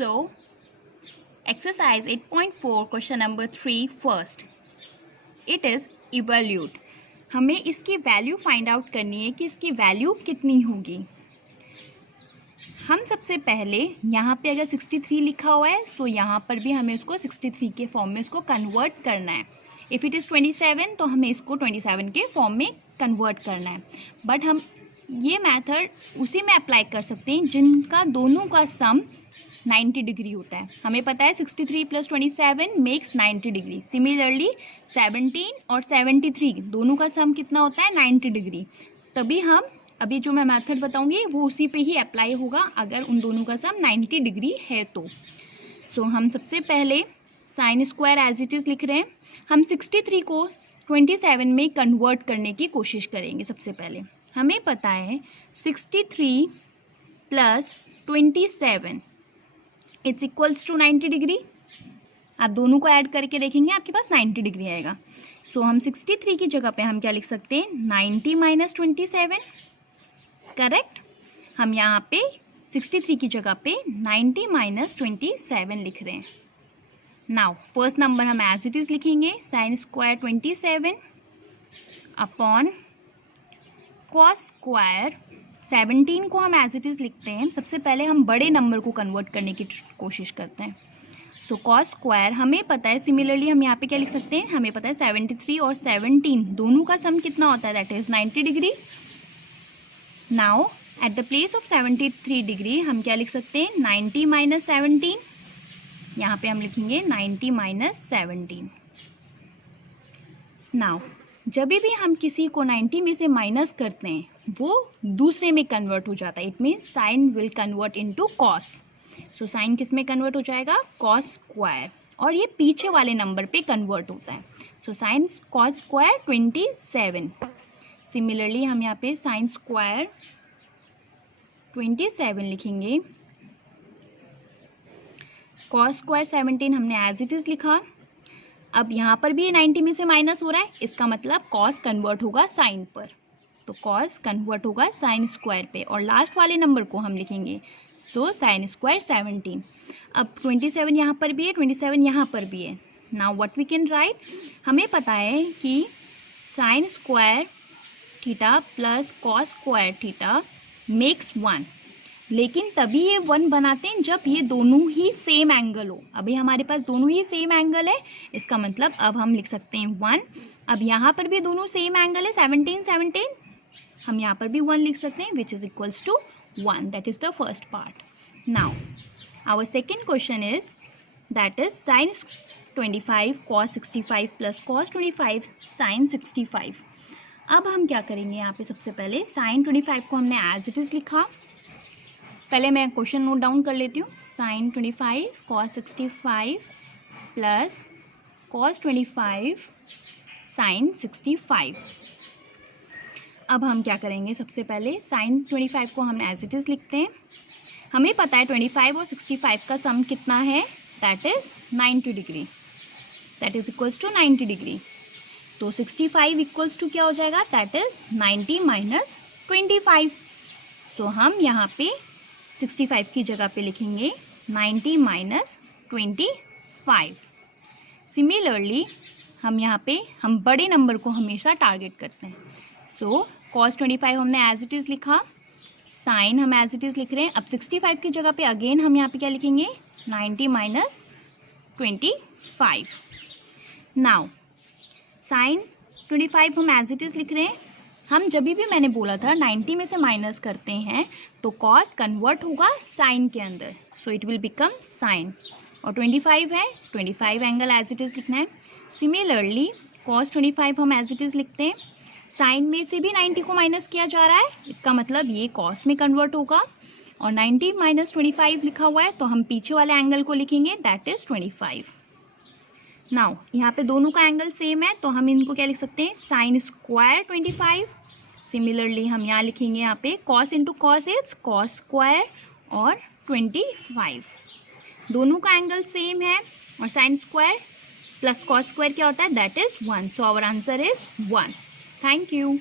So, exercise 8.4 question number 3 first. It is evaluate. हमें इसकी value find out करनी है कि इसकी वैल्यू कितनी होगी. हम सबसे पहले यहाँ पे अगर 63 लिखा हुआ है तो यहाँ पर भी हमें उसको 63 के फॉर्म में इसको कन्वर्ट करना है. इफ़ इट इज़ 27 तो हमें इसको 27 के फॉर्म में कन्वर्ट करना है. बट हम ये मेथड उसी में अप्लाई कर सकते हैं जिनका दोनों का सम 90 डिग्री होता है. हमें पता है 63 + 27 मेक्स 90 डिग्री. सिमिलरली 17 और 73 दोनों का सम कितना होता है 90 डिग्री. तभी हम अभी जो मैं मेथड बताऊंगी वो उसी पे ही अप्लाई होगा अगर उन दोनों का सम 90 डिग्री है तो. सो हम सबसे पहले sine square as it is लिख रहे हैं. हम 63 को 27 में कन्वर्ट करने की कोशिश करेंगे. सबसे पहले हमें पता है 63 + 27 इट्स इक्वल्स टू 90 डिग्री. आप दोनों को ऐड करके देखेंगे आपके पास 90 डिग्री आएगा. सो हम 63 की जगह पे हम क्या लिख सकते हैं 90 - 27. करेक्ट. हम यहाँ पे 63 की जगह पे 90 - 27 लिख रहे हैं. नाउ फर्स्ट नंबर हम एज इट इज़ लिखेंगे sine square 27 upon cos square 17 को हम एज इट इज़ लिखते हैं. सबसे पहले हम बड़े नंबर को कन्वर्ट करने की कोशिश करते हैं. सो कॉस स्क्वायर हमें पता है. सिमिलरली हम यहाँ पे क्या लिख सकते हैं हमें पता है 73 और 17 दोनों का सम कितना होता है that is 90 degree. Now at the place of 73 degree हम क्या लिख सकते हैं 90 - 17. यहाँ पे हम लिखेंगे 90 - 17. नाउ जब भी हम किसी को 90 में से माइनस करते हैं वो दूसरे में कन्वर्ट हो जाता है. It means sign will convert into cos. So sine किस में कन्वर्ट हो जाएगा कॉस स्क्वायर. और ये पीछे वाले नंबर पे कन्वर्ट होता है. So sine cos square 27. Similarly हम यहाँ पे साइन स्क्वायर 27 लिखेंगे. कॉस स्क्वायर 17 हमने एज इट इज़ लिखा. अब यहाँ पर भी ये 90 में से माइनस हो रहा है. इसका मतलब कॉस कन्वर्ट होगा साइन पर. तो कॉस कन्वर्ट होगा साइन स्क्वायर पे और लास्ट वाले नंबर को हम लिखेंगे सो साइन स्क्वायर 17. अब 27 यहाँ पर भी है 27 यहाँ पर भी है. Now what we can write. हमें पता है कि sine square theta plus cos square theta makes 1. लेकिन तभी ये 1 बनाते हैं जब ये दोनों ही सेम एंगल हो. अभी हमारे पास दोनों ही सेम एंगल है. इसका मतलब अब हम लिख सकते हैं 1. अब यहाँ पर भी दोनों सेम एंगल है 17 हम यहाँ पर भी 1 लिख सकते हैं which is equals to 1. That is the first part. Now our second question is that is sine 25 cos 65 plus cos 25 sine 65. अब हम क्या करेंगे यहाँ पे सबसे पहले साइन 25 को हमने एज इट इज़ लिखा. पहले मैं क्वेश्चन नोट डाउन कर लेती हूँ. Sine 25 cos 65 plus cos 25 sine 65. अब हम क्या करेंगे सबसे पहले साइन 25 को हम एज इट इज़ लिखते हैं. हमें पता है 25 और 65 का सम कितना है that is 90 degree. That is equals to 90 degree. तो 65 इक्वल्स टू क्या हो जाएगा दैट इज़ 90 - 25. सो हम यहाँ पे 65 की जगह पे लिखेंगे 90 - 25. सिमिलरली हम यहाँ पे हम बड़े नंबर को हमेशा टारगेट करते हैं. सो कॉस 25 हमने एज इट इज़ लिखा. साइन हम एज इट इज़ लिख रहे हैं. अब 65 की जगह पे अगेन हम यहाँ पे क्या लिखेंगे 90 - 25. नाउ साइन 25 हम एज इट इज़ लिख रहे हैं. हम जब भी मैंने बोला था 90 में से माइनस करते हैं तो कॉस कन्वर्ट होगा साइन के अंदर. So it will become sign. और 25 है 25 एंगल एज इट इज़ लिखना है. सिमिलरली कॉस 25 हम एज इट इज़ लिखते हैं. साइन में से भी 90 को माइनस किया जा रहा है. इसका मतलब ये कॉस में कन्वर्ट होगा. और 90 - 25 लिखा हुआ है तो हम पीछे वाले एंगल को लिखेंगे दैट इज़ 25. नाउ यहाँ पे दोनों का एंगल सेम है तो हम इनको क्या लिख सकते हैं साइन स्क्वायर 25. सिमिलरली हम यहाँ लिखेंगे यहाँ पे cos into cos is cos square और 25. दोनों का एंगल सेम है और sine square plus cos square क्या होता है that is 1. So our answer is 1. Thank you.